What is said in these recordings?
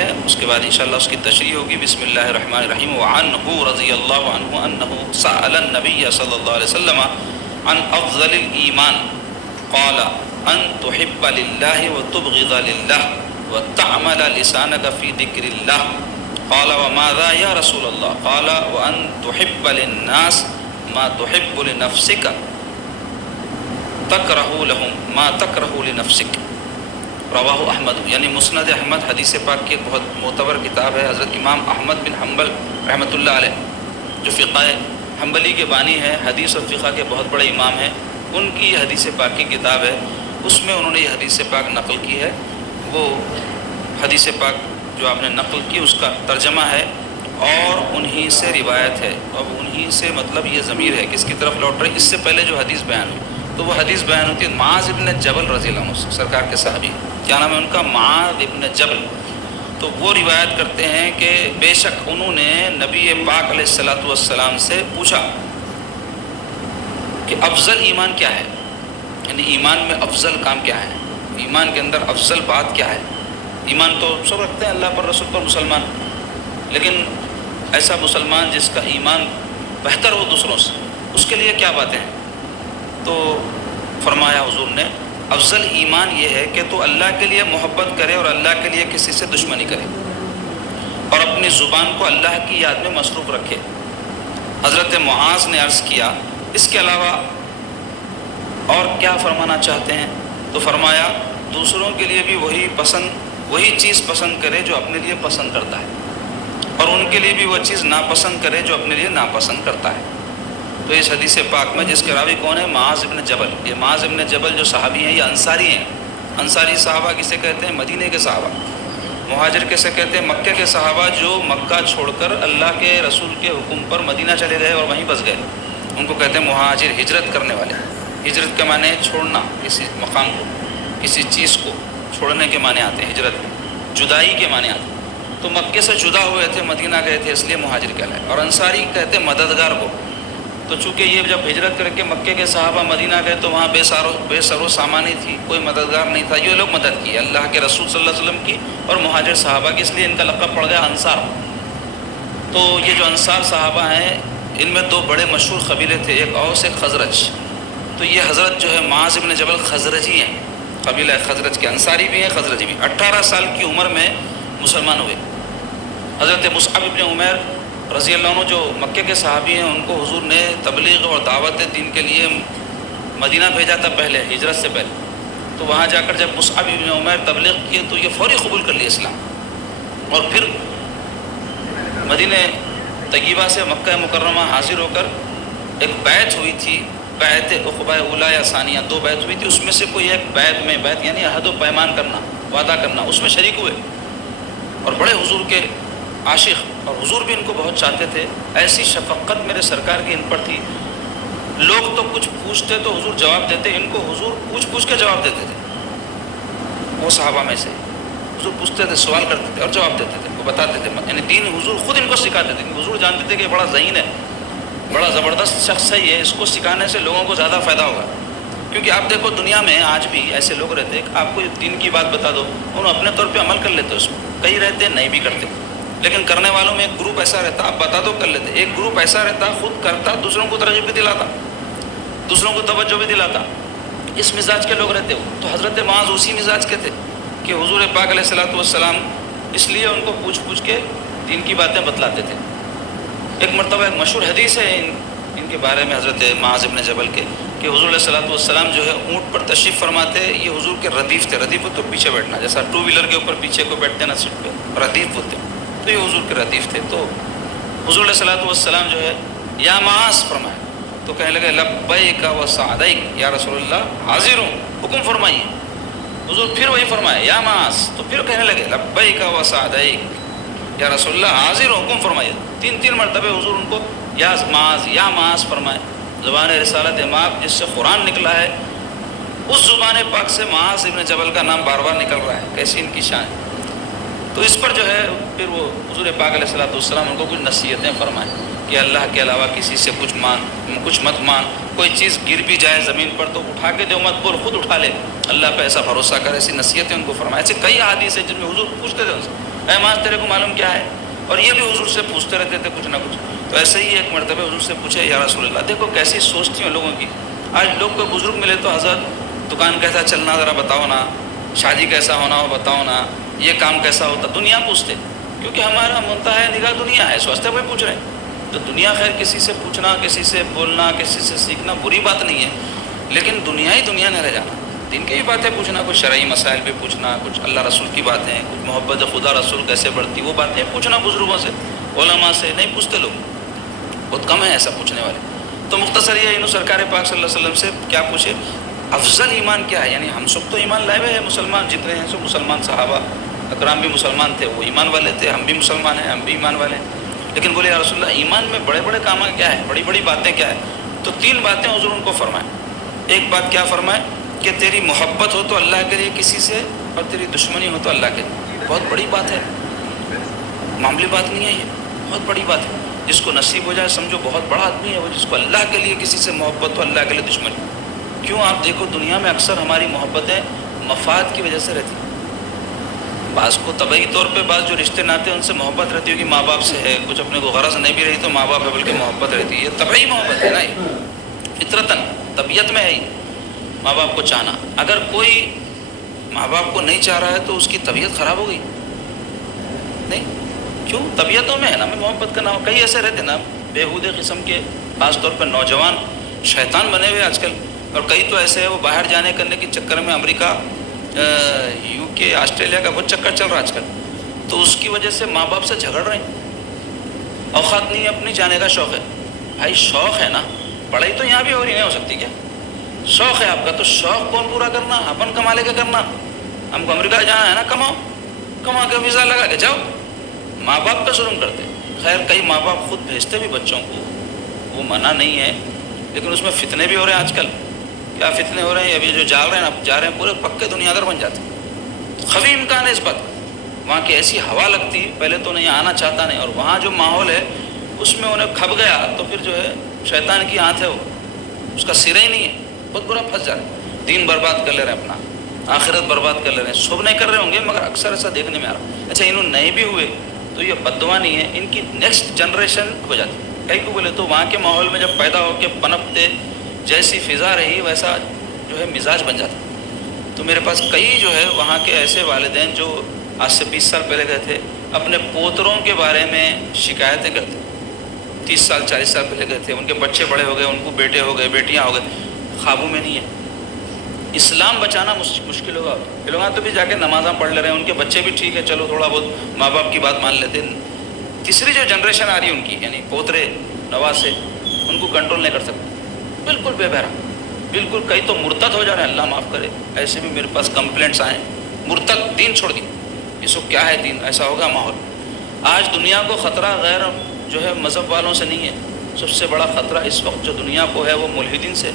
ہے، اس کے بعد انشاءاللہ اس کی تشریح ہوگی۔ بسم اللہ الرحمن الرحیم۔ وعنہ رضی اللہ عنہ انہ سأل النبی صلی اللہ علیہ وسلم عن افضل الایمان قال ان تحب للہ وتبغض للہ وتعمل لسانک فی ذکر اللہ قال وماذا یا رسول اللہ قال وان تحب للناس ما تحب لنفسک تکرہ لہم ما تکرہ لنفسک، رواہ احمد، یعنی مسند احمد حدیث پاک کی ایک بہت معتبر کتاب ہے۔ حضرت امام احمد بن حنبل رحمۃ اللہ علیہ جو فقہ حنبلی کے بانی ہیں، حدیث اور فقہ کے بہت بڑے امام ہیں، ان کی حدیث پاک کی کتاب ہے، اس میں انہوں نے یہ حدیث پاک نقل کی ہے۔ وہ حدیث پاک جو آپ نے نقل کی اس کا ترجمہ ہے اور انہی سے روایت ہے، اور انہی سے مطلب یہ ضمیر ہے کس کی طرف لوٹ رہی۔ اس سے پہلے جو حدیث بیان ہوئی تو وہ حدیث بیان ہوتی ہے معاذ ابن جبل رضی اللہ عنہ، سرکار کے صحابی، کیا نام ہے ان کا؟ معاذ ابن جبل۔ تو وہ روایت کرتے ہیں کہ بے شک انہوں نے نبی پاک علیہ الصلوۃ والسلام سے پوچھا کہ افضل ایمان کیا ہے، یعنی ایمان میں افضل کام کیا ہے، ایمان کے اندر افضل بات کیا ہے۔ ایمان تو سب رکھتے ہیں، اللہ پر، رسول پر، مسلمان، لیکن ایسا مسلمان جس کا ایمان بہتر ہو دوسروں سے، اس کے لیے کیا باتیں ہیں؟ تو فرمایا حضور نے افضل ایمان یہ ہے کہ تو اللہ کے لیے محبت کرے اور اللہ کے لیے کسی سے دشمنی کرے، اور اپنی زبان کو اللہ کی یاد میں مصروف رکھے۔ حضرت معاذ نے عرض کیا اس کے علاوہ اور کیا فرمانا چاہتے ہیں؟ تو فرمایا دوسروں کے لیے بھی وہی چیز پسند کرے جو اپنے لیے پسند کرتا ہے، اور ان کے لیے بھی وہ چیز ناپسند کرے جو اپنے لیے ناپسند کرتا ہے۔ تو اس حدیث پاک میں جس کے راوی کون ہے؟ معاذ ابن جبل۔ یہ معاذ ابن جبل جو صحابی ہیں یہ انصاری ہیں۔ انصاری صحابہ کسے کہتے ہیں؟ مدینے کے صحابہ۔ مہاجر کسے کہتے ہیں؟ مکے کے صحابہ جو مکہ چھوڑ کر اللہ کے رسول کے حکم پر مدینہ چلے گئے اور وہیں بس گئے، ان کو کہتے ہیں مہاجر، ہجرت کرنے والے۔ ہجرت کے معنی چھوڑنا، کسی مقام کو، کسی چیز کو چھوڑنے کے معنی آتے ہیں ہجرت میں، جدائی کے معنی آتے ہیں۔ تو مکے سے جدا ہوئے تھے، مدینہ گئے تھے، اس لیے مہاجر کہلائے۔ اور انصاری کہتے ہیں مددگار کو۔ تو چونکہ یہ جب ہجرت کر کے مکے کے صحابہ مدینہ گئے تو وہاں بے سر و سامانی تھی، کوئی مددگار نہیں تھا، یہ لوگ مدد کی اللہ کے رسول صلی اللہ علیہ وسلم کی اور مہاجر صحابہ کی، اس لیے ان کا لقب پڑ گیا انصار۔ تو یہ جو انصار صحابہ ہیں ان میں دو بڑے مشہور قبیلے تھے، ایک اوس ایک خزرج۔ تو یہ حضرت جو ہے معاذ ابن جبل خزرجی ہیں، قبیلہ خزرج کے، انصاری بھی ہیں خزرجی بھی۔ 18 سال کی عمر میں مسلمان ہوئے۔ حضرت مصعب ابن عمیر رضی اللہ عنہ جو مکے کے صحابی ہیں، ان کو حضور نے تبلیغ اور دعوت دین کے لیے مدینہ بھیجا تھا پہلے، ہجرت سے پہلے۔ تو وہاں جا کر جب مصعب ابن عمیر تبلیغ کیے تو یہ فوری قبول کر لیا اسلام، اور پھر مدینہ طیبہ سے مکہ مکرمہ حاضر ہو کر ایک بیعت ہوئی تھی، بیعت عقبہ اولیٰ یا ثانیہ، دو بیعت ہوئی تھی، اس میں سے کوئی ایک بیعت یعنی عہد و پیمان کرنا، وعدہ کرنا، اس میں شریک ہوئے اور بڑے حضور کے عاشق، اور حضور بھی ان کو بہت چاہتے تھے۔ ایسی شفقت میرے سرکار کی ان پر تھی، لوگ تو کچھ پوچھتے تو حضور جواب دیتے، ان کو حضور پوچھ کے جواب دیتے تھے۔ وہ صحابہ میں سے حضور پوچھتے تھے، سوال کرتے تھے اور جواب دیتے تھے، وہ بتاتے تھے، یعنی دین حضور خود ان کو سکھاتے تھے۔ حضور جانتے تھے کہ بڑا ذہین ہے، بڑا زبردست شخص ہے یہ، اس کو سکھانے سے لوگوں کو زیادہ فائدہ ہوگا۔ کیونکہ آپ دیکھو دنیا میں آج بھی ایسے لوگ رہتے ہیں کہ آپ کو دین کی بات بتا دو، انہوں اپنے طور پہ عمل کر لیتے، اس میں کئی رہتے نہیں بھی کرتے، لیکن کرنے والوں میں ایک گروپ ایسا رہتا، آپ بتا دو کر لیتے، ایک گروپ ایسا رہتا خود کرتا، دوسروں کو ترغیب بھی دلاتا، دوسروں کو توجہ بھی دلاتا، اس مزاج کے لوگ رہتے ہو۔ تو حضرت معاذ اسی مزاج کے تھے کہ حضور پاک علیہ الصلوۃ والسلام اس لیے ان کو پوچھ کے دین کی باتیں بتلاتے تھے۔ ایک مرتبہ ایک مشہور حدیث ہے ان کے بارے میں حضرت معاذ ابن جبل کے، کہ حضور علیہ الصلوۃ والسلام جو ہے اونٹ پر تشریف فرماتے، یہ حضور کے ردیف تھے، ردیف تو پیچھے بیٹھنا، جیسا ٹو ویلر کے اوپر پیچھے کو بیٹھتے نا سیٹ پہ، ردیف بولتے ہیں، تو یہ حضور کے ردیف تھے۔ تو حضور علیہ الصلوۃ والسلام جو ہے یا معاذ فرمائے تو کہنے لگے لبیک و سعدیک یا رسول اللہ، حاضر ہوں، حکم فرمائیے۔ حضور پھر وہی فرمائے یا معاذ، تو پھر کہنے لگے لبیک و سعدیک یا رسول اللہ، حاضر ہوں، حکم فرمائیے۔ تین مرتبہ حضور ان کو یا معاذ فرمائے۔ زبان رسالت مآب جس سے قرآن نکلا ہے، اس زبان پاک سے معاذ ابن جبل کا نام بار بار نکل رہا ہے، کیسی ان کی شان ہے۔ تو اس پر جو ہے پھر وہ حضور پاک علیہ الصلوۃ والسلام ان کو کچھ نصیحتیں فرمائیں کہ اللہ کے علاوہ کسی سے کچھ مت مان، کوئی چیز گر بھی جائے زمین پر تو اٹھا کے دو مت، بول خود اٹھا لے، اللہ پہ ایسا بھروسہ کر، ایسی نصیحتیں ان کو فرمائیں۔ ایسے کئی احادیث ہیں جن میں حضور پوچھتے تھے ان سے اے معاذ تیرے کو معلوم کیا ہے؟ اور یہ بھی حضور سے پوچھتے رہتے تھے کچھ نہ کچھ. تو ایسے ہی ایک مرتبہ حضور سے پوچھے یا رسول اللہ، دیکھو کیسی سوچتی ہیں لوگوں کی. آج لوگ کو بزرگ ملے تو حضرت دکان کیسا چلنا ذرا بتاؤ نا، شادی کیسا ہونا ہو بتاؤ نا، یہ کام کیسا ہوتا، دنیا پوچھتے. کیونکہ ہمارا منتہا نگاہ دنیا ہے، سوچتے وہی پوچھ رہے ہیں. تو دنیا خیر کسی سے پوچھنا، کسی سے بولنا، کسی سے سیکھنا بری بات نہیں ہے، لیکن دنیا ہی دنیا نہ رہ جانا. دین کی بھی باتیں پوچھنا، کچھ شرعی مسائل بھی پوچھنا، کچھ اللہ رسول کی باتیں، کچھ محبت خدا رسول کیسے بڑھتی وہ باتیں پوچھنا بزرگوں سے، علماء سے. نہیں پوچھتے لوگ، بہت کم ہیں ایسا پوچھنے والے. تو مختصر یہ انہوں سرکار پاک صلی اللہ علیہ وسلم سے کیا پوچھے؟ افضل ایمان کیا ہے؟ یعنی ہم سب تو ایمان لائے ہوئے ہیں، مسلمان جتنے ہیں سب مسلمان، صحابہ اکرام بھی مسلمان تھے، وہ ایمان والے تھے، ہم بھی مسلمان ہیں، ہم بھی ایمان والے ہیں. لیکن بولے یا رسول اللہ ایمان میں بڑے بڑے کام کیا ہے، بڑی بڑی باتیں کیا ہے؟ تو 3 باتیں حضور ان کو فرمائیں. ایک بات کیا فرمائے کہ تیری محبت ہو تو اللہ کے لیے کسی سے، اور تیری دشمنی ہو تو اللہ کے لیے. بہت بڑی بات ہے، معمولی بات نہیں ہے، یہ بہت بڑی بات ہے. جس کو نصیب ہو جائے سمجھو بہت بڑا آدمی ہے وہ، جس کو اللہ کے لیے کسی سے محبت ہو، اللہ کے لیے دشمنی. کیوں؟ آپ دیکھو دنیا میں اکثر ہماری محبتیں مفاد کی وجہ سے رہتی ہیں. بعض کو طبعی طور پہ بعض جو رشتے ناتے ہیں ان سے محبت رہتی ہوگی، ماں باپ سے ہے، کچھ اپنے کو غرض نہیں بھی رہی تو ماں باپ ہے بلکہ محبت رہتی ہے. یہ طبعی محبت ہے نا، یہ فطرتاً طبیعت میں ہے ہی ماں باپ کو چاہنا. اگر کوئی ماں باپ کو نہیں چاہ رہا ہے تو اس کی طبیعت خراب ہو گئی نہیں؟ کیوں؟ طبیعتوں میں ہے نا محبت کرنا. کئی ایسے رہتے نا بےہودے قسم کے، خاص طور پر نوجوان شیطان بنے ہوئے آج کل. اور کئی تو ایسے ہیں وہ باہر جانے کرنے کے چکر میں امریکہ، یو کے، آسٹریلیا کا بہت چکر چل رہا ہے آج کل. تو اس کی وجہ سے ماں باپ سے جھگڑ رہے ہیں. اوقات نہیں اپنی جانے کا شوق ہے. بھائی شوق ہے نا، پڑھائی تو یہاں بھی ہو رہی نہیں ہو سکتی کیا؟ شوق ہے آپ کا تو شوق کون پورا کرنا؟ اپن کما لے کے کرنا. ہم کو امریکہ جانا ہے نا، کماؤ، کما کے ویزا لگا کے جاؤ. ماں باپ پہ ظلم کرتے. خیر کئی ماں باپ خود بھیجتے بھی بچوں کو، وہ منع نہیں ہے، لیکن اس میں فتنے بھی ہو رہے ہیں آج کل. کیا فتنے ہو رہے ہیں؟ ابھی جو جا رہے ہیں پورے پکے دنیا دار بن جاتے. خفی امکان ہے اس بات. وہاں کی ایسی ہوا لگتی، پہلے تو نہیں آنا چاہتا نہیں، اور وہاں جو ماحول ہے اس میں انہیں کھپ گیا تو پھر جو ہے شیطان کی آنکھ ہے، وہ اس کا سرا ہی نہیں ہے، بہت برا پھنس جا رہا ہے. دین برباد کر لے رہے ہیں اپنا، آخرت برباد کر لے رہے ہیں. سب نہیں کر رہے ہوں گے مگر اکثر ایسا دیکھنے میں آ رہا. اچھا انہوں نہیں بھی ہوئے تو یہ بددعا نہیں ہے، ان کی نیکسٹ جنریشن ہو جاتی. کئی کو بولے تو وہاں کے ماحول میں جب پیدا ہو کے پنپتے، جیسی فضا رہی ویسا جو ہے مزاج بن جاتا. تو میرے پاس کئی جو ہے وہاں کے ایسے والدین جو آج سے 20 سال پہلے گئے تھے، اپنے پوتروں کے بارے میں شکایتیں کرتے. 30 سال 40 سال پہلے گئے تھے، ان کے بچے بڑے ہو گئے، ان کو بیٹے ہو گئے، بیٹیاں ہو گئے، خوابوں میں نہیں ہے. اسلام بچانا مشکل ہوگا. یہ لوگ تو بھی جا کے نمازاں پڑھ لے رہے ہیں، ان کے بچے بھی ٹھیک ہے، چلو تھوڑا بہت ماں باپ کی بات مان لیتے ہیں. تیسری جو جنریشن آ رہی ہے ان کی، یعنی پوترے نواسے، ان کو کنٹرول نہیں کر سکتے، بالکل بے بہرا، بالکل. کئی تو مرتد ہو جا رہے ہیں، اللہ معاف کرے. ایسے بھی میرے پاس کمپلینٹس آئے ہیں، مرتد، دین چھوڑ دی. اس کو کیا ہے دین؟ ایسا ہوگا ماحول. آج دنیا کو خطرہ غیر جو ہے مذہب والوں سے نہیں ہے، سب سے بڑا خطرہ اس وقت جو دنیا کو ہے وہ ملحدین سے.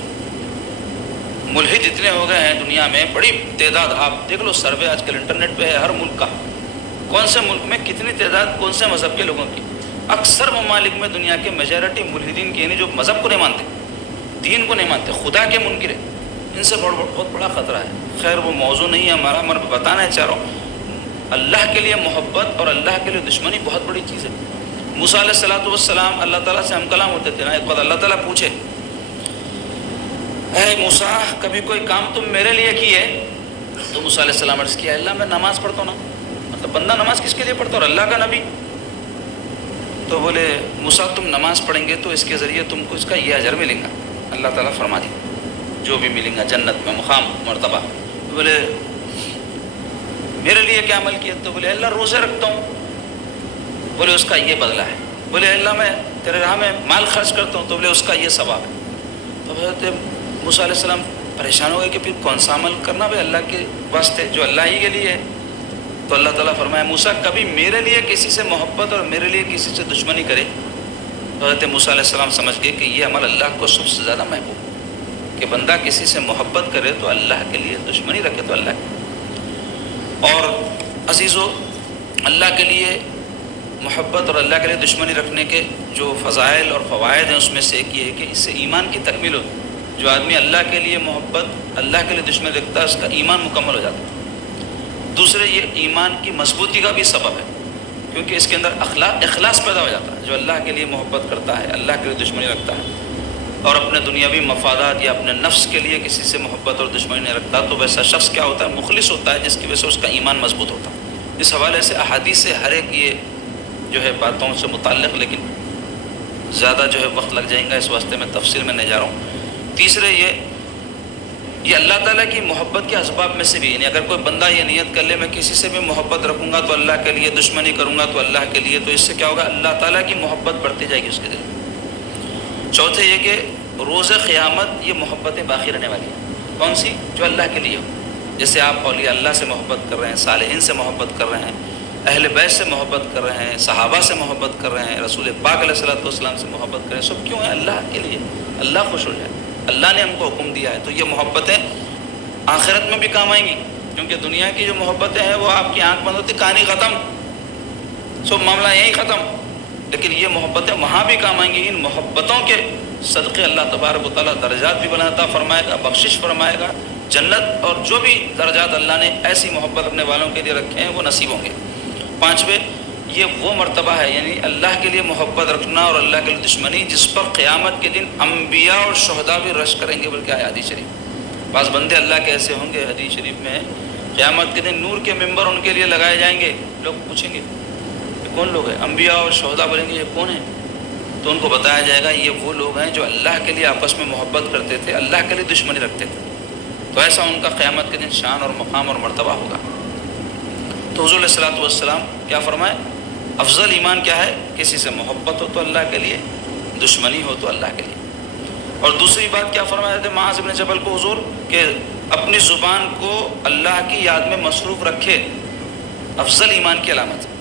ملحد اتنے ہو گئے ہیں دنیا میں، بڑی تعداد. آپ دیکھ لو سروے آج کل انٹرنیٹ پہ ہے ہر ملک کا، کون سے ملک میں کتنی تعداد کون سے مذہب کے لوگوں کی. اکثر ممالک میں دنیا کے میجارٹی ملحدین کی، یعنی جو مذہب کو نہیں مانتے، دین کو نہیں مانتے، خدا کے منکر ہیں. ان سے بہت بڑا خطرہ ہے. خیر وہ موضوع نہیں ہے ہمارا، میں بتانا چاہ رہا ہوں اللہ کے لیے محبت اور اللہ کے لیے دشمنی بہت بڑی چیز ہے. موسیٰ علیہ الصلوۃ والسلام اللہ تعالیٰ سے ہم کلام ہوتے تھے نا. ایک بار اللہ تعالیٰ پوچھے اے موسیٰ کبھی کوئی کام تم میرے لیے کیے؟ تو موسیٰ علیہ السلام عرض کیا اللہ میں نماز پڑھتا ہوں نا. مطلب بندہ نماز کس کے لیے پڑھتا اور اللہ کا نبی. تو بولے موسیٰ تم نماز پڑھیں گے تو اس کے ذریعے تم کو اس کا یہ اجر ملیں گا. اللہ تعالیٰ فرما دی جو بھی ملیں گا جنت میں مقام مرتبہ. بولے میرے لیے کیا عمل کیا؟ تو بولے اللہ روزے رکھتا ہوں. بولے اس کا یہ بدلہ ہے. بولے اللہ میں تیرے راہ میں مال خرچ کرتا ہوں. تو بولے اس کا یہ ثواب ہے. تو حضرت موسیٰ علیہ السلام پریشان ہو گئے کہ پھر کون سا عمل کرنا بھائی اللہ کے واسطے جو اللہ ہی کے لیے ہے. تو اللہ تعالیٰ فرمایا موسیٰ کبھی میرے لیے کسی سے محبت اور میرے لیے کسی سے دشمنی کرے. تو حضرت موسیٰ علیہ السلام سمجھ گئے کہ یہ عمل اللہ کو سب سے زیادہ محبوب، کہ بندہ کسی سے محبت کرے تو اللہ کے لیے، دشمنی رکھے تو اللہ کے. اور عزیزو اللہ کے لیے محبت اور اللہ کے لیے دشمنی رکھنے کے جو فضائل اور فوائد ہیں اس میں سے ایک یہ ہے کہ اس سے ایمان کی تکمیل ہوتی ہے. جو آدمی اللہ کے لیے محبت، اللہ کے لیے دشمنی رکھتا ہے اس کا ایمان مکمل ہو جاتا ہے. دوسرے یہ ایمان کی مضبوطی کا بھی سبب ہے. کیونکہ اس کے اندر اخلاص پیدا ہو جاتا ہے. جو اللہ کے لیے محبت کرتا ہے، اللہ کے لیے دشمنی رکھتا ہے، اور اپنے دنیاوی مفادات یا اپنے نفس کے لیے کسی سے محبت اور دشمنی نہیں رکھتا، تو ویسا شخص کیا ہوتا ہے؟ مخلص ہوتا ہے، جس کی وجہ سے اس کا ایمان مضبوط ہوتا ہے. اس حوالے سے احادیث سے ہر ایک یہ جو ہے باتوں سے متعلق، لیکن زیادہ جو ہے وقت لگ جائے گا، اس واسطے میں تفصیل میں نہیں جا رہا ہوں. تیسرے یہ اللہ تعالیٰ کی محبت کے اسباب میں سے بھی، یعنی اگر کوئی بندہ یہ نیت کر لے میں کسی سے بھی محبت رکھوں گا تو اللہ کے لیے، دشمنی کروں گا تو اللہ کے لیے، تو اس سے کیا ہوگا؟ اللہ تعالیٰ کی محبت بڑھتی جائے گی اس کے دل میں. چوتھے یہ کہ روز قیامت یہ محبتیں باقی رہنے والی ہیں. کون سی؟ جو اللہ کے لیے ہو. جیسے آپ اولیاء اللہ سے محبت کر رہے ہیں، صالحین سے محبت کر رہے ہیں، اہل بیت سے محبت کر رہے ہیں، صحابہ سے محبت کر رہے ہیں، رسول پاک علیہ الصلوۃ والسلام سے محبت کر رہے ہیں، سب کیوں ہے؟ اللہ کے لیے. اللہ خوش ہو جائے، اللہ نے ہم کو حکم دیا ہے. تو یہ محبتیں آخرت میں بھی کام آئیں گی، کیونکہ دنیا کی جو محبتیں ہیں وہ آپ کی آنکھ بند ہوتی، کہانی ختم، سب معاملہ یہیں ختم. لیکن یہ محبتیں وہاں بھی کام آئیں گی. ان محبتوں کے صدقے اللہ تبارک و تعالیٰ درجات بھی بلند فرمائے گا، بخشش فرمائے گا، جنت اور جو بھی درجات اللہ نے ایسی محبت اپنے والوں کے لیے رکھے ہیں وہ نصیب ہوں گے. پانچویں، یہ وہ مرتبہ ہے، یعنی اللہ کے لیے محبت رکھنا اور اللہ کے لیے دشمنی، جس پر قیامت کے دن انبیاء اور شہداء بھی رشک کریں گے. بلکہ آیا حدیث شریف، بعض بندے اللہ کے ایسے ہوں گے، حدیث شریف میں قیامت کے دن نور کے ممبر ان کے لیے لگائے جائیں گے. لوگ پوچھیں گے یہ کون لوگ ہیں؟ انبیاء اور شہداء بولیں گے یہ کون ہیں؟ تو ان کو بتایا جائے گا یہ وہ لوگ ہیں جو اللہ کے لیے آپس میں محبت کرتے تھے، اللہ کے لیے دشمنی رکھتے تھے. تو ایسا ان کا قیامت کے دن شان اور مقام اور مرتبہ ہوگا. تو حضور علیہ الصلوۃ والسلام کیا فرمائے؟ افضل ایمان کیا ہے؟ کسی سے محبت ہو تو اللہ کے لیے، دشمنی ہو تو اللہ کے لیے. اور دوسری بات کیا فرمایا تھے معاذ بن جبل کو حضور؟ کہ اپنی زبان کو اللہ کی یاد میں مصروف رکھے، افضل ایمان کی علامت ہے.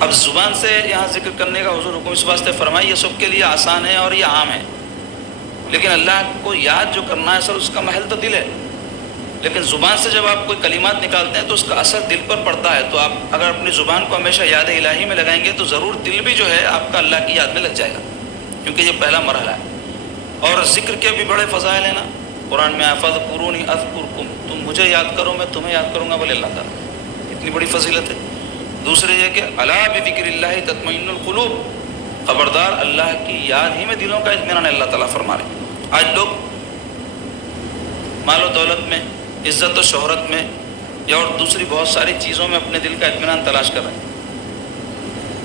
اب زبان سے یہاں ذکر کرنے کا حضور حکم اس واسطے فرمائی، یہ سب کے لیے آسان ہے اور یہ عام ہے، لیکن اللہ کو یاد جو کرنا ہے سر اس کا محل تو دل ہے. لیکن زبان سے جب آپ کوئی کلمات نکالتے ہیں تو اس کا اثر دل پر پڑتا ہے. تو آپ اگر اپنی زبان کو ہمیشہ یاد الہی میں لگائیں گے تو ضرور دل بھی جو ہے آپ کا اللہ کی یاد میں لگ جائے گا، کیونکہ یہ پہلا مرحلہ ہے. اور ذکر کے بھی بڑے فضائل ہیں نا. قرآن میں فاذکرونی اذکرکم، تم مجھے یاد کرو میں تمہیں یاد کروں گا، بولے اللہ تعالیٰ. اتنی بڑی فضیلت ہے. دوسرے یہ کہ الا بذکر اللہ تطمئن القلوب، خبردار اللہ کی یاد ہی میں دلوں کا اطمینان اللہ تعالیٰ فرما رہے ہیں. آج لوگ مال و دولت میں، عزت و شہرت میں، یا اور دوسری بہت ساری چیزوں میں اپنے دل کا اطمینان تلاش کر رہے ہیں.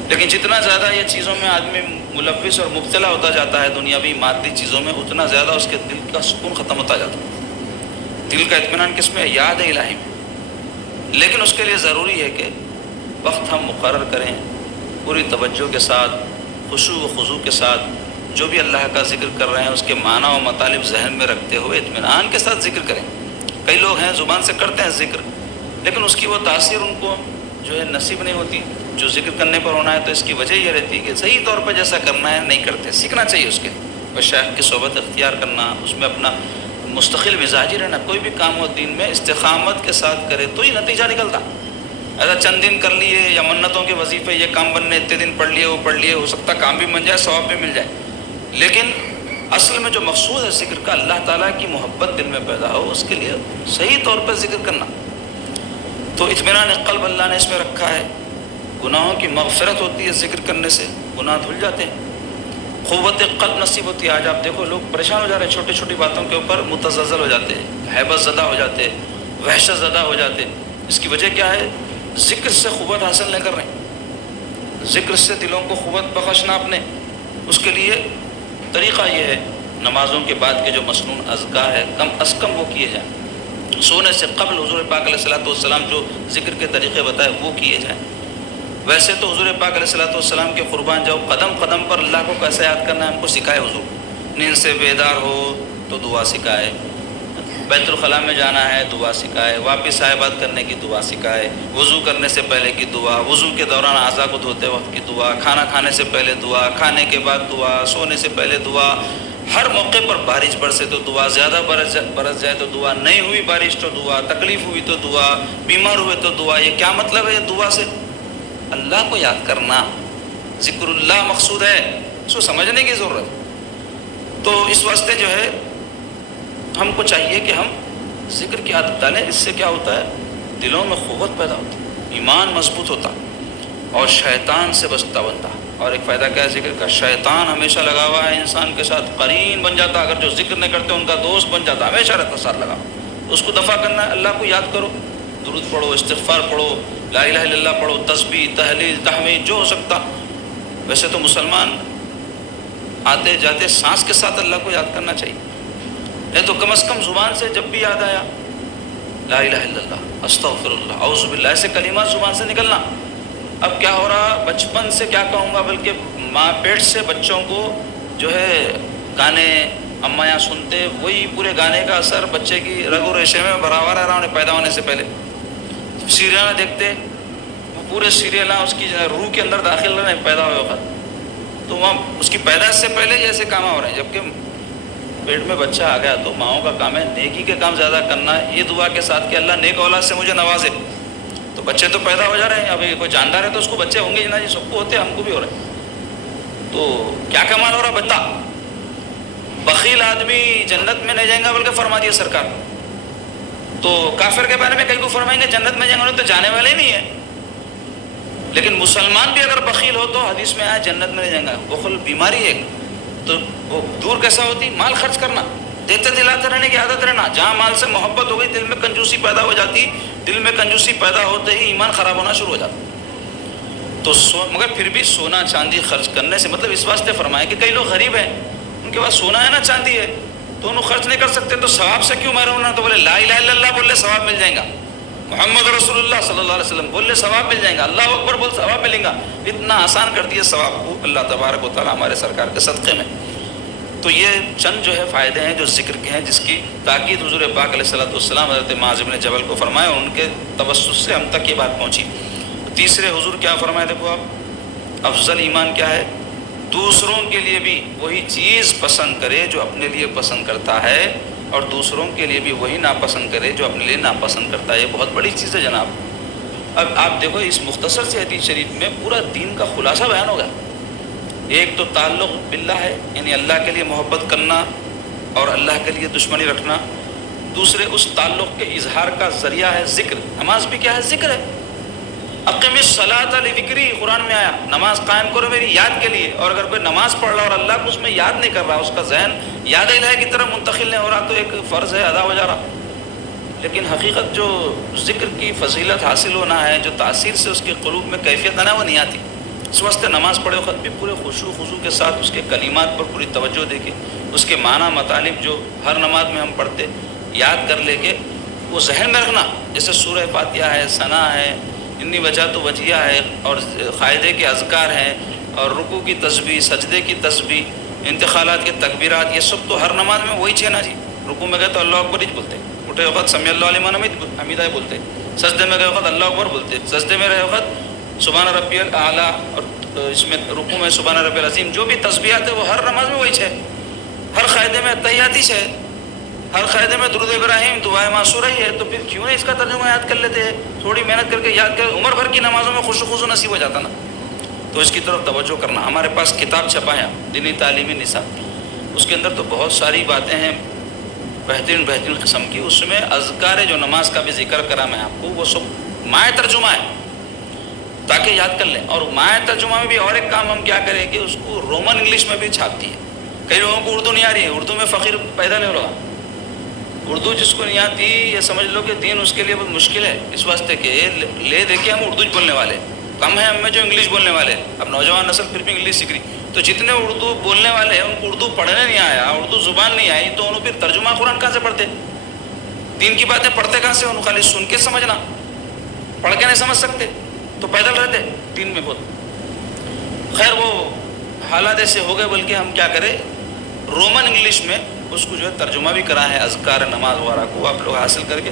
لیکن جتنا زیادہ یہ چیزوں میں آدمی ملوث اور مبتلا ہوتا جاتا ہے دنیاوی مادی چیزوں میں، اتنا زیادہ اس کے دل کا سکون ختم ہوتا جاتا ہے. دل کا اطمینان کس میں؟ یاد الہی میں. لیکن اس کے لیے ضروری ہے کہ وقت ہم مقرر کریں، پوری توجہ کے ساتھ، خشوع و خضوع کے ساتھ جو بھی اللہ کا ذکر کر رہے ہیں اس کے معنی و مطالب ذہن میں رکھتے ہوئے اطمینان کے ساتھ ذکر کریں. کئی لوگ ہیں زبان سے کرتے ہیں ذکر، لیکن اس کی وہ تاثیر ان کو جو ہے نصیب نہیں ہوتی جو ذکر کرنے پر ہونا ہے. تو اس کی وجہ یہ رہتی ہے کہ صحیح طور پر جیسا کرنا ہے نہیں کرتے. سیکھنا چاہیے اس کے لیے، شیخ کی صحبت اختیار کرنا، اس میں اپنا مستقل مزاجی رہنا. کوئی بھی کام ہو دین میں استقامت کے ساتھ کرے تو ہی نتیجہ نکلتا. ایسا چند دن کر لیے یا منتوں کے وظیفے، یہ کام بننے اتنے دن پڑھ لیے، وہ پڑھ لیے، ہو سکتا کام بھی بن جائے، ثواب بھی مل جائے، لیکن اصل میں جو مقصود ہے ذکر کا، اللہ تعالیٰ کی محبت دل میں پیدا ہو، اس کے لیے صحیح طور پر ذکر کرنا. تو اطمینان قلب اللہ نے اس میں رکھا ہے. گناہوں کی مغفرت ہوتی ہے ذکر کرنے سے، گناہ دھل جاتے ہیں، قوت قلب نصیب ہوتی ہے. آج آپ دیکھو لوگ پریشان ہو جا رہے ہیں، چھوٹی چھوٹی باتوں کے اوپر متزلزل ہو جاتے ہیں، ہیبت زدہ ہو جاتے ہیں، وحشت زدہ ہو جاتے ہیں. اس کی وجہ کیا ہے؟ ذکر سے قوت حاصل نہیں کر رہے ہیں. ذکر سے دلوں کو قوت بخشنا اپنے، اس کے لیے طریقہ یہ ہے نمازوں کے بعد کے جو مسنون اذکار ہے کم از کم وہ کیے جائیں. سونے سے قبل حضور پاک علیہ الصلوۃ والسلام جو ذکر کے طریقے بتائے وہ کیے جائیں. ویسے تو حضور پاک علیہ الصلوۃ والسلام کے قربان جاؤ، قدم قدم پر اللہ کو کیسے یاد کرنا ہے ہم کو سکھائے حضور. نیند سے بیدار ہو تو دعا سکھائے، بیت الخلاء میں جانا ہے دعا سکھائے، واپس آئے بات کرنے کی دعا سکھائے، وضو کرنے سے پہلے کی دعا، وضو کے دوران اعضاء کو دھوتے وقت کی دعا، کھانا کھانے سے پہلے دعا، کھانے کے بعد دعا، سونے سے پہلے دعا، ہر موقع پر بارش برسے تو دعا، زیادہ برس جائے تو دعا، نہیں ہوئی بارش تو دعا، تکلیف ہوئی تو دعا، بیمار ہوئے تو دعا. یہ کیا مطلب ہے؟ یہ دعا سے اللہ کو یاد کرنا، ذکر اللہ مقصود ہے، اس کو سمجھنے کی ضرورت. تو اس واسطے جو ہے ہم کو چاہیے کہ ہم ذکر کی عادت ڈالیں. اس سے کیا ہوتا ہے؟ دلوں میں قوت پیدا ہوتی ہے، ایمان مضبوط ہوتا. اور شیطان سے بچتا بنتا. اور ایک فائدہ کیا ہے ذکر کا؟ شیطان ہمیشہ لگا ہوا ہے انسان کے ساتھ، قرین بن جاتا. اگر جو ذکر نہیں کرتے ان کا دوست بن جاتا، ہمیشہ رہتا ساتھ لگا. اس کو دفع کرنا ہے، اللہ کو یاد کرو، درود پڑھو، استغفار پڑھو، لا الہ الا اللہ پڑھو، تسبیح، تحلیل، تحمید، جو ہو سکتا. ویسے تو مسلمان آتے جاتے سانس کے ساتھ اللہ کو یاد کرنا چاہیے، نہیں تو کم از کم زبان سے جب بھی یاد آیا لا الہ الا اللہ، استغفر اللہ، اعوذ باللہ، ایسے کلمات زبان سے نکلنا. اب کیا ہو رہا، بچپن سے کیا کہوں گا، بلکہ ماں پیٹ سے بچوں کو جو ہے گانے اماں یہاں سنتے، وہی پورے گانے کا اثر بچے کی رگ و ریشے میں بھرا ہوا رہ رہا انہیں پیدا ہونے سے پہلے. سیریل دیکھتے، وہ پورے سیریل اس کی روح کے اندر داخل رہے ہیں پیدا ہوئے وقت، تو وہاں اس کی پیدائش سے پہلے ہی ایسے کام ہو رہے ہیں. جبکہ پیٹ میں بچہ آ گیا تو ماؤں کا کام ہے نیکی کے کام زیادہ کرنا ہے، یہ دعا کے ساتھ کہ اللہ نیک اولاد سے مجھے نوازے. تو بچے تو پیدا ہو جا رہے ہیں، ابھی کوئی جاندار ہے تو اس کو بچے ہوں گے نا جی، سب کو ہوتے ہیں، ہم کو بھی ہو رہے ہیں. تو کیا کمال ہو رہا بندہ. بخیل آدمی جنت میں نہیں جائیں گا بلکہ فرما دیا سرکار. تو کافر کے بارے میں کئی کو فرمائیں گے جنت میں جائیں گے، تو جانے والے نہیں ہیں. لیکن مسلمان بھی اگر بخیل ہو تو حدیث میں آیا جنت میں نہیں جائیں گا. بخل بیماری ہے، تو وہ دور کیسا ہوتی؟ مال خرچ کرنا، دیتے دلاتے رہنے کی عادت رہنا. جہاں مال سے محبت ہو گئی دل میں کنجوسی پیدا ہو جاتی، دل میں کنجوسی پیدا ہوتے ہی ایمان خراب ہونا شروع ہو جاتا. تو مگر پھر بھی سونا چاندی خرچ کرنے سے مطلب اس واسطے فرمائے کہ کئی لوگ غریب ہیں، ان کے پاس سونا ہے نا چاندی ہے تو انہوں خرچ نہیں کر سکتے، تو ثواب سے کیوں محروم ہونا؟ تو بولے لا الہ الا اللہ بول لے ثواب مل جائے گا، محمد رسول اللہ صلی اللہ علیہ وسلم بول لے ثواب مل جائے گا، اللہ اکبر بول ثواب ملے گا. اتنا آسان کر دیا ثواب کو اللہ تبارک و تعالیٰ ہمارے سرکار کے صدقے میں. تو یہ چند جو ہے فائدے ہیں جو ذکر کے ہیں، جس کی تاکید حضور پاک علیہ الصلوۃ والسلام حضرت معاذ بن جبل کو فرمائے، اور ان کے توسط سے ہم تک یہ بات پہنچی. تیسرے حضور کیا فرمائے؟ دیکھو آپ، افضل ایمان کیا ہے؟ دوسروں کے لیے بھی وہی چیز پسند کرے جو اپنے لیے پسند کرتا ہے، اور دوسروں کے لیے بھی وہی ناپسند کرے جو اپنے لیے ناپسند کرتا ہے. یہ بہت بڑی چیز ہے جناب. اب آپ دیکھو اس مختصر سے حدیث شریف میں پورا دین کا خلاصہ بیان ہوگا. ایک تو تعلق باللہ ہے، یعنی اللہ کے لیے محبت کرنا اور اللہ کے لیے دشمنی رکھنا. دوسرے اس تعلق کے اظہار کا ذریعہ ہے ذکر. نماز بھی کیا ہے؟ ذکر ہے. اقم الصلاۃ لذکری، قرآن میں آیا نماز قائم کرو میری یاد کے لیے. اور اگر کوئی نماز پڑھ رہا اور اللہ کو اس میں یاد نہیں کر رہا، اس کا ذہن یاد الہی کی طرف منتقل نہیں ہو رہا، تو ایک فرض ہے ادا ہو جا رہا. لیکن حقیقت جو ذکر کی فضیلت حاصل ہونا ہے، جو تاثیر سے اس کے قلوب میں کیفیت آنا ہے، وہ نہیں آتی. اس واسطے نماز پڑھے وقت بھی پورے خشوع خضوع کے ساتھ اس کے کلمات پر پوری توجہ دے کے، اس کے معنی مطالب جو ہر نماز میں ہم پڑھتے یاد کر لے کے وہ ذہن میں رکھنا. جیسے سورہ فاتحہ ہے، ثنا ہے، انی وجہ تو وجیہ ہے، اور قاعدے کے اذکار ہیں، اور رکوع کی تسبیح، سجدے کی تسبیح، انتقالات کے تکبیرات، یہ سب تو ہر نماز میں وہی چاہیے نا جی. رکوع میں گئے تو اللہ اکبر ہی بولتے، اٹھے وقت سمیع اللہ لمن حمیدہ بولتے، سجدے میں گئے وقت اللہ اکبر بولتے، سجدے میں رہے وقت سبحان ربی الاعلیٰ، اور اس میں رکوع میں سبحان ربی العظیم. جو بھی تسبیحات ہے وہ ہر نماز میں وہی ہے. ہر قاعدے میں تحیاتی ہے، ہر قاعدے میں درود ابراہیم، دعائے معصورہ ہی ہے. تو پھر کیوں نہیں اس کا ترجمہ یاد کر لیتے ہیں؟ تھوڑی محنت کر کے یاد کر، عمر بھر کی نمازوں میں خشوع خضوع نصیب ہو جاتا نا. تو اس کی طرف توجہ کرنا. ہمارے پاس کتاب چھپا ہے دینی تعلیمی نصاب، اس کے اندر تو بہت ساری باتیں ہیں بہترین قسم کی. اس میں اذکار جو نماز کا بھی ذکر کرا میں آپ کو، وہ سب مائع ترجمہ ہے تاکہ یاد کر لیں. اور مائع ترجمہ میں بھی اور ایک کام ہم کیا کریں کہ اس کو رومن انگلش میں بھی چھاپتی ہے. کئی لوگوں کو اردو نہیں آ رہی ہے، اردو میں فقیر پیدا نہیں ہو رہا. اردو جس کو نہیں آتی یہ سمجھ لو کہ دین اس کے لیے بہت مشکل ہے. اس واسطے کہ لے دے کے ہم اردو بولنے والے کم ہیں، ہم میں جو انگلش بولنے والے. اب نوجوان نسل پھر بھی انگلش سیکھ رہی، تو جتنے اردو بولنے والے ہیں ان کو اردو پڑھنے نہیں آیا، اردو زبان نہیں آئی، تو انہوں پھر ترجمہ قرآن کہاں سے پڑھتے؟ دین کی باتیں پڑھتے کہاں سے؟ انہوں خالی سن کے سمجھنا، پڑھ کے نہیں سمجھ سکتے، تو پیدل رہتے دین میں بہت. خیر وہ حالات ایسے ہو گئے، بلکہ ہم کیا کریں رومن انگلش میں اس کو جو ہے ترجمہ بھی کرا ہے اذکار نماز وغیرہ کو. آپ لوگ حاصل کر کے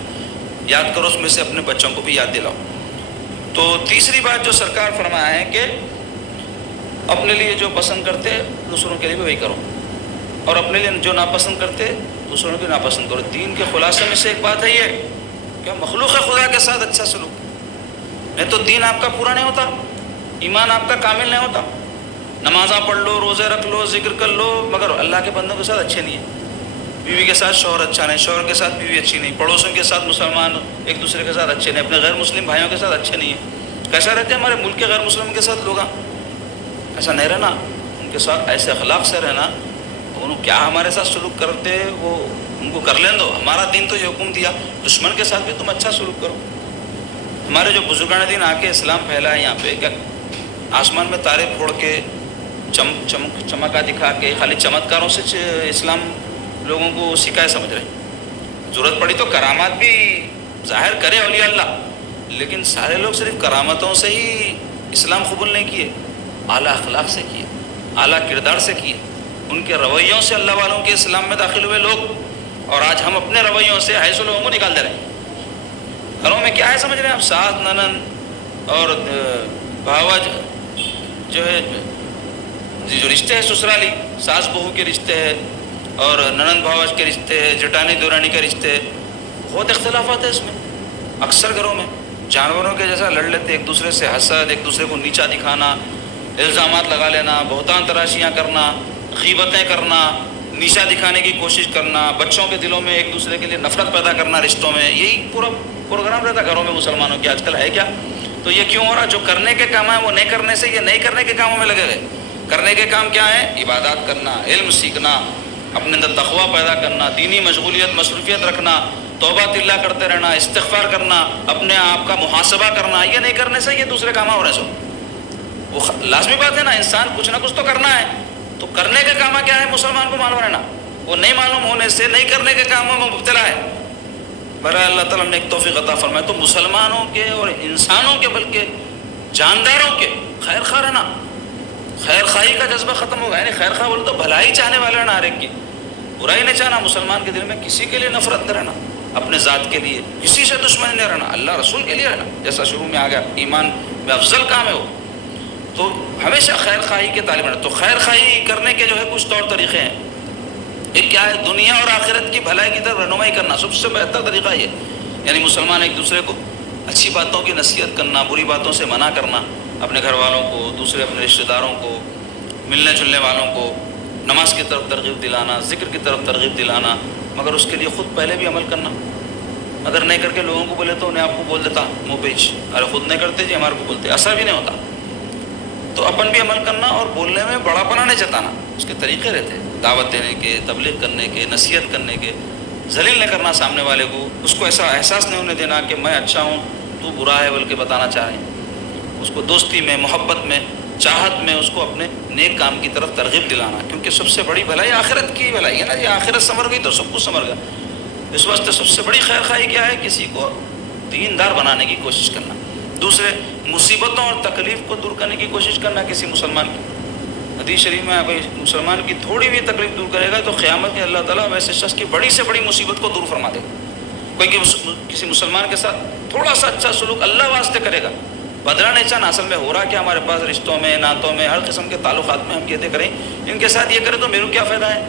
یاد کرو، اس میں سے اپنے بچوں کو بھی یاد دلاؤ. تو تیسری بات جو سرکار فرمایا ہے کہ اپنے لیے جو پسند کرتے دوسروں کے لیے بھی وہی کرو، اور اپنے لیے جو ناپسند کرتے دوسروں کے ناپسند کرو. دین کے خلاصے میں سے ایک بات ہے یہ کہ مخلوق خدا کے ساتھ اچھا سلوک، نہیں تو دین آپ کا پورا نہیں ہوتا، ایمان آپ کا کامل نہیں ہوتا. نمازاں پڑھ لو، روزے رکھ لو، ذکر کر لو، مگر اللہ کے بندوں کے ساتھ اچھے نہیں ہیں. بیوی کے ساتھ شوہر اچھا نہیں، شوہر کے ساتھ بیوی اچھی نہیں، پڑوسوں کے ساتھ مسلمان ایک دوسرے کے ساتھ اچھے نہیں، اپنے غیر مسلم بھائیوں کے ساتھ اچھے نہیں ہیں. کیسا رہتے ہیں ہمارے ملک کے غیر مسلم کے ساتھ لوگ؟ ایسا نہیں رہنا، ان کے ساتھ ایسے اخلاق سے رہنا، انہوں کیا ہمارے ساتھ سلوک کرتے وہ ان کو کر لیں دو، ہمارا دین تو یہ حکم دیا دشمن کے ساتھ بھی تم اچھا سلوک کرو۔ ہمارے جو بزرگان دین آ کے اسلام پھیلا ہے یہاں پہ، کیا آسمان میں تارے پھوڑ کے چمکا دکھا کے خالی چمتکاروں سے اسلام لوگوں کو سکھائے سمجھ رہے ہیں؟ ضرورت پڑی تو کرامات بھی ظاہر کرے اولیاء اللہ، لیکن سارے لوگ صرف کرامتوں سے ہی اسلام قبول نہیں کیے، اعلیٰ اخلاق سے کیے، اعلیٰ کردار سے کیے، ان کے رویوں سے اللہ والوں کے اسلام میں داخل ہوئے لوگ۔ اور آج ہم اپنے رویوں سے حیث لوگوں کو نکال دے رہے ہیں۔ گھروں میں کیا ہے سمجھ رہے ہیں آپ؟ ساس ننند اور بھاوا جو ہے جو رشتے ہیں سسرالی، ساس بہو کے رشتے ہیں اور ننند بھاوج کے رشتے ہیں، جٹانی دورانی کے رشتے ہیں، بہت اختلافات ہیں اس میں۔ اکثر گھروں میں جانوروں کے جیسا لڑ لیتے، ایک دوسرے سے حسد، ایک دوسرے کو نیچا دکھانا، الزامات لگا لینا، بہتان تراشیاں کرنا، غیبتیں کرنا، نیچا دکھانے کی کوشش کرنا، بچوں کے دلوں میں ایک دوسرے کے لیے نفرت پیدا کرنا رشتوں میں، یہی پورا پروگرام رہتا گھروں میں مسلمانوں کی۔ آج کل ہے کیا؟ تو یہ کیوں ہو رہا؟ جو کرنے کے کام ہیں وہ نہیں کرنے سے یہ نہیں کرنے کے کاموں میں لگے گئے۔ کرنے کے کام کیا ہیں؟ عبادات کرنا، علم سیکھنا، اپنے اندر تقویٰ پیدا کرنا، دینی مشغولیت مصروفیت رکھنا، توبہ اللہ کرتے رہنا، استغفار کرنا، اپنے آپ کا محاسبہ کرنا۔ یہ نہیں کرنے سے یہ دوسرے کام ہو رہے سو۔ وہ لازمی بات ہے نا، انسان کچھ نہ کچھ تو کرنا ہے، تو کرنے کا کام کیا ہے مسلمان کو معلوم رہنا، وہ نہیں معلوم ہونے سے نہیں کرنے کے کاموں میں مبتلا ہے۔ برائے اللہ تعالیٰ نے ایک توفیق عطا فرمائے تو مسلمانوں کے اور انسانوں کے بلکہ جانداروں کے خیر خواہ رہنا، خیر خواہی کا جذبہ ختم ہوگا۔ یعنی خیر خواہ بولے تو بھلائی چاہنے والے رہنا، ہر ایک کی برائی نہیں چاہنا۔ مسلمان کے دل میں کسی کے لیے نفرت نہیں رہنا، اپنے ذات کے لیے کسی سے دشمنی نہیں رہنا، اللہ رسول کے لیے رہنا، جیسا شروع میں آ گیا ایمان میں افضل کام ہے وہ، تو ہمیشہ خیر خواہی کے طالب رہنا۔ تو خیر خواہی کرنے کے جو ہے کچھ طور طریقے ہیں۔ ایک کیا ہے؟ دنیا اور آخرت کی بھلائی کی طرف رہنمائی کرنا، سب سے بہتر طریقہ یہ، یعنی مسلمان ایک دوسرے کو اچھی باتوں کی نصیحت کرنا، بری باتوں سے منع کرنا، اپنے گھر والوں کو، دوسرے اپنے رشتہ داروں کو، ملنے جلنے والوں کو نماز کی طرف ترغیب دلانا، ذکر کی طرف ترغیب دلانا، مگر اس کے لیے خود پہلے بھی عمل کرنا۔ اگر نہیں کر کے لوگوں کو بولے تو انہیں آپ کو بول دیتا منہ پیچ، ارے خود نہیں کرتے جی ہمارے کو بولتے، اثر بھی نہیں ہوتا۔ تو اپن بھی عمل کرنا اور بولنے میں بڑا پنا نہیں جتانا، اس کے طریقے رہتے ہیں، دعوت دینے کے، تبلیغ کرنے کے، نصیحت کرنے کے، ذلیل نہیں کرنا سامنے والے کو، اس کو ایسا احساس نہیں ہونے دینا کہ میں اچھا ہوں تو برا ہے بلکہ بتانا چاہ رہے ہیں، اس کو دوستی میں، محبت میں، چاہت میں اس کو اپنے نیک کام کی طرف ترغیب دلانا، کیونکہ سب سے بڑی بھلائی آخرت کی بھلائی ہے نا، یہ آخرت سنور گئی تو سب کچھ سنور گیا۔ اس واسطے سب سے بڑی خیر خواہی کیا ہے؟ کسی کو دیندار بنانے کی کوشش کرنا، دوسرے مصیبتوں اور تکلیف کو دور کرنے کی کوشش کرنا کسی مسلمان کی۔ حدیث شریف میں کوئی مسلمان کی تھوڑی بھی تکلیف دور کرے گا تو قیامت میں اللہ تعالیٰ ویسے شخص کی بڑی سے بڑی مصیبت کو دور فرما دے گا۔ کوئی کسی مسلمان کے ساتھ تھوڑا سا اچھا سلوک اللہ واسطے کرے گا، بدلا نہیں چاہنا، اصل میں ہو رہا کیا ہمارے پاس رشتوں میں، نعتوں میں، ہر قسم کے تعلقات میں ہم کہتے کریں ان کے ساتھ یہ کریں تو میرے کو کیا فائدہ ہے،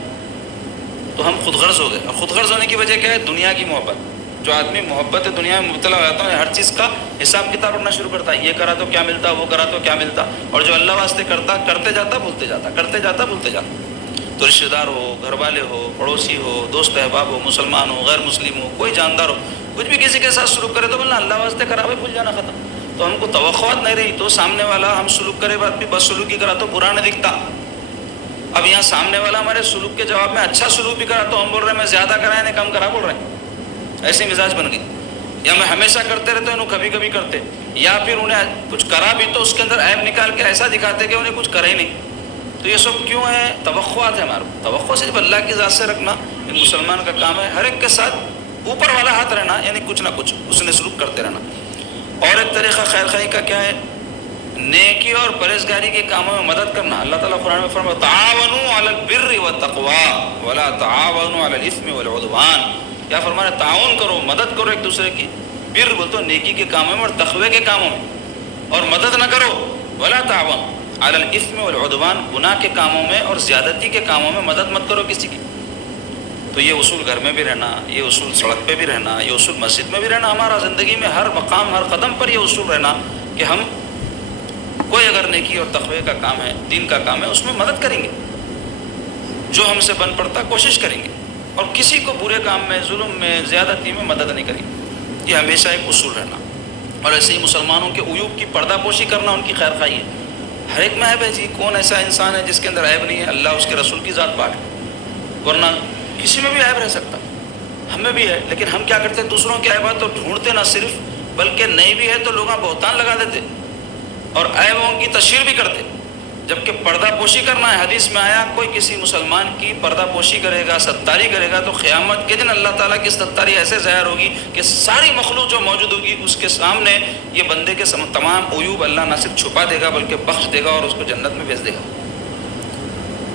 تو ہم خود غرض ہو گئے۔ اور خود غرض ہونے کی وجہ کیا ہے؟ دنیا کی محبت۔ جو آدمی محبت دنیا میں مبتلا ہو جاتا ہے ہر چیز کا حساب کتاب رکھنا شروع کرتا ہے، یہ کرا تو کیا ملتا، وہ کرا تو کیا ملتا، اور جو اللہ واسطے کرتا کرتے جاتا بھولتے جاتا، کرتے جاتا بھولتے جاتا۔ تو رشتہ دار ہو، گھر والے ہو، پڑوسی ہو، دوست احباب ہو، مسلمان ہو، غیر مسلم ہو، کوئی جاندار ہو، کچھ بھی کسی کے ساتھ سلوک کرے تو بولنا اللہ واسطے کرا بھائی، بھول جانا، ختم۔ تو ہم کو توقعات نہیں رہی تو سامنے والا ہم سلوک کرے بات بھی بدسلوکی کرا تو برا نہیں دکھتا۔ اب یہاں سامنے والا ہمارے سلوک کے جواب میں اچھا سلوک بھی کرا تو ہم بول رہے ہیں میں زیادہ کرا ہے کم کرا بول رہے ہیں، ایسی مزاج بن گئی۔ یا میں ہمیشہ کرتے رہتے انہوں کبھی کبھی کرتے، یا پھر انہیں کچھ کرا بھی تو اس کے اندر عیب نکال کے ایسا دکھاتے کہ انہیں کچھ کرا ہی نہیں۔ تو یہ سب کیوں ہے؟ توقعات ہے ہمارے، توقع صرف اللہ کی ذات سے رکھنا ایک مسلمان کا کام ہے، ہر ایک کے ساتھ اوپر والا ہاتھ رہنا، یعنی کچھ نہ کچھ اس نے سلوک کرتے رہنا۔ اور ایک طریقہ خیر خواہی کا کیا ہے؟ نیکی اور پرہیزگاری کے کاموں میں مدد کرنا۔ اللہ تعالیٰ قرآن میں فرماتا ہے تعاونوا علی البر والتقوی ولا تعاونوا علی الاثم والعدوان۔ کیا فرما رہے؟ تعاون کرو، مدد کرو ایک دوسرے کی، بر بول تو نیکی کے کاموں میں اور تقوی کے کاموں میں، اور مدد نہ کرو ولا تعاون علی الاثم والعدوان، گناہ کے کاموں میں اور زیادتی کے کاموں میں مدد مت کرو کسی کی۔ تو یہ اصول گھر میں بھی رہنا، یہ اصول سڑک پہ بھی رہنا، یہ اصول مسجد میں بھی رہنا، ہمارا زندگی میں ہر مقام ہر قدم پر یہ اصول رہنا کہ ہم کوئی اگر نیکی اور تقوی کا کام ہے، دین کا کام ہے، اس میں مدد کریں گے، جو ہم سے بن پڑتا کوشش کریں گے، اور کسی کو برے کام میں، ظلم میں، زیادتی میں مدد نہیں کریں گے۔ یہ ہمیشہ ایک اصول رہنا۔ اور ایسے ہی مسلمانوں کے عیوب کی پردہ پوشی کرنا ان کی خیر خواہی ہے. ہر ایک میں عیب ہے جی. کون ایسا انسان ہے جس کے اندر عیب نہیں ہے؟ اللہ اس کے رسول کی ذات پاک ہے، ورنہ کسی میں بھی عیب رہ سکتا. ہمیں بھی ہے، لیکن ہم کیا کرتے ہیں؟ دوسروں کے عیبات تو ڈھونڈتے نہ صرف، بلکہ نہیں بھی ہے تو لوگ بہتان لگا دیتے اور عیبوں کی تشہیر بھی کرتے. جبکہ پردہ پوشی کرنا ہے. حدیث میں آیا کوئی کسی مسلمان کی پردہ پوشی کرے گا، ستاری کرے گا، تو قیامت کے دن اللہ تعالیٰ کی ستاری ایسے ظاہر ہوگی کہ ساری مخلوق جو موجود ہوگی اس کے سامنے یہ بندے کے تمام عیوب اللہ نہ صرف چھپا دے گا بلکہ بخش دے گا اور اس کو جنت میں بھیج دے گا.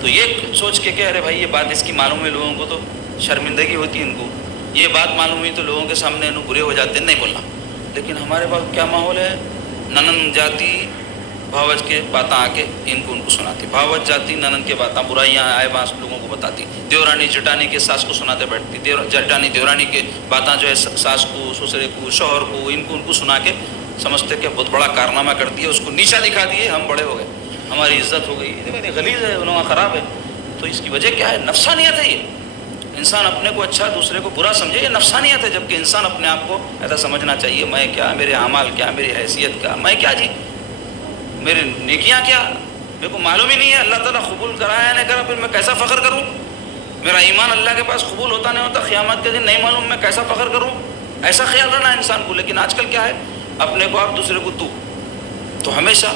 تو یہ سوچ کے کہ ارے بھائی یہ بات اس کی معلوم ہے، لوگوں کو تو شرمندگی ہوتی ہے، ان کو یہ بات معلوم ہوئی تو لوگوں کے سامنے انہوں برے ہو جاتے ہیں، نہیں بولنا. لیکن ہمارے پاس کیا ماحول ہے؟ ننن جاتی بھاوج کے باتاں آ کے ان کو سناتی، بھاوج جاتی ننن کے باتاں برائیاں آئے باس لوگوں کو بتاتی، دیورانی جٹانی کے ساس کو سناتے بیٹھتی، جٹانی دیورانی کے باتاں جو ہے ساس کو، سسرے کو، شوہر کو، ان کو سنا کے سمجھتے کہ بہت بڑا کارنامہ کرتی ہے، اس کو نیچا دکھا دیے، ہم بڑے ہو گئے، ہماری عزت ہو گئی، یہ غلیظ ہے، لوگوں خراب ہے. تو اس کی وجہ کیا ہے؟ نفسانیت ہے. یہ انسان اپنے کو اچھا دوسرے کو برا سمجھے، یہ نفسانیت ہے. جبکہ انسان اپنے آپ کو ایسا سمجھنا چاہیے میں کیا، میرے اعمال کیا، میری حیثیت کیا، میں کیا جی، میری نیکیاں کیا، میرے کو معلوم ہی نہیں ہے. اللہ تعالیٰ قبول کرا یا نہیں کرا، پھر میں کیسا فخر کروں؟ میرا ایمان اللہ کے پاس قبول ہوتا نہیں ہوتا، قیامت کے دن نہیں معلوم، میں کیسا فخر کروں؟ ایسا خیال رہنا ہے انسان کو. لیکن آج کل کیا ہے؟ اپنے کو آپ، دوسرے کو تو ہمیشہ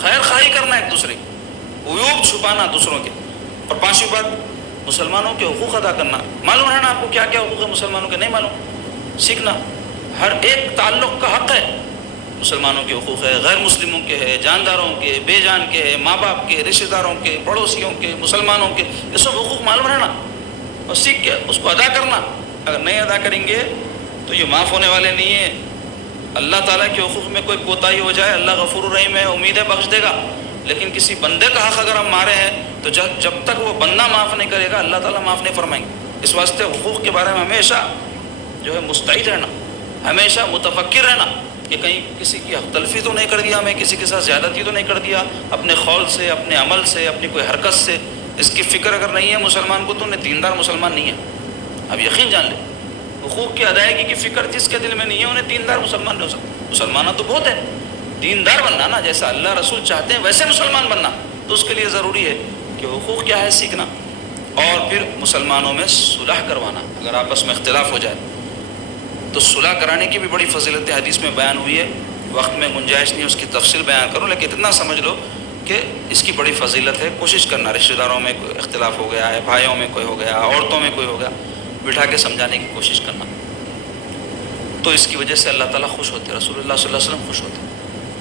خیر خواہی کرنا ایک دوسرے کی، عیوب چھپانا دوسروں کے. اور پانچویں بات، مسلمانوں کے حقوق ادا کرنا. معلوم ہے نا آپ کو کیا کیا حقوق ہے مسلمانوں کے؟ نہیں معلوم، سیکھنا. ہر ایک تعلق کا حق ہے. مسلمانوں کے حقوق ہے، غیر مسلموں کے ہے، جانداروں کے، بے جان کے ہے، ماں باپ کے، رشتہ داروں کے، پڑوسیوں کے، مسلمانوں کے، یہ سب حقوق معلوم رہنا اور سیکھ کے اس کو ادا کرنا. اگر نہیں ادا کریں گے تو یہ معاف ہونے والے نہیں ہیں. اللہ تعالیٰ کے حقوق میں کوئی کوتاہی ہو جائے، اللہ غفور الرحیم ہے، امید ہے بخش دے گا. لیکن کسی بندے کا حق اگر ہم مارے ہیں تو جب تک وہ بندہ معاف نہیں کرے گا اللہ تعالیٰ معاف نہیں فرمائیں گے. اس واسطے حقوق کے بارے میں ہمیشہ جو ہے مستعد رہنا، ہمیشہ متفکر رہنا کہ کہیں کسی کی حق تلفی تو نہیں کر دیا، میں کسی کے ساتھ زیادتی تو نہیں کر دیا، اپنے قول سے، اپنے عمل سے، اپنی کوئی حرکت سے. اس کی فکر اگر نہیں ہے مسلمان کو تو انہیں دیندار مسلمان نہیں ہے. اب یقین جان لیں، حقوق کی ادائیگی کی فکر جس کے دل میں نہیں ہے انہیں دیندار مسلمان نہیں ہو سکتا. مسلمانوں تو بہت ہے، دیندار بننا نا، جیسا اللہ رسول چاہتے ہیں ویسے مسلمان بننا. تو اس کے لیے ضروری ہے کہ حقوق کیا ہے سیکھنا، اور پھر مسلمانوں میں صلح کروانا. اگر آپس میں اختلاف ہو جائے تو صلح کرانے کی بھی بڑی فضیلت حدیث میں بیان ہوئی ہے. وقت میں گنجائش نہیں اس کی تفصیل بیان کروں، لیکن اتنا سمجھ لو کہ اس کی بڑی فضیلت ہے. کوشش کرنا، رشتہ داروں میں کوئی اختلاف ہو گیا ہے، بھائیوں میں کوئی ہو گیا، عورتوں میں کوئی ہو گیا، بٹھا کے سمجھانے کی کوشش کرنا. تو اس کی وجہ سے اللہ تعالیٰ خوش ہوتے، رسول اللہ صلی اللہ علیہ وسلم خوش ہوتے.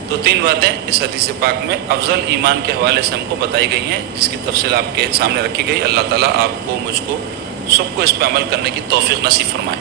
تو تین باتیں اس حدیث پاک میں افضل ایمان کے حوالے سے ہم کو بتائی گئی ہیں، جس کی تفصیل آپ کے سامنے رکھی گئی. اللہ تعالیٰ آپ کو، مجھ کو، سب کو اس پہ عمل کرنے کی توفیق نصیب فرمائے.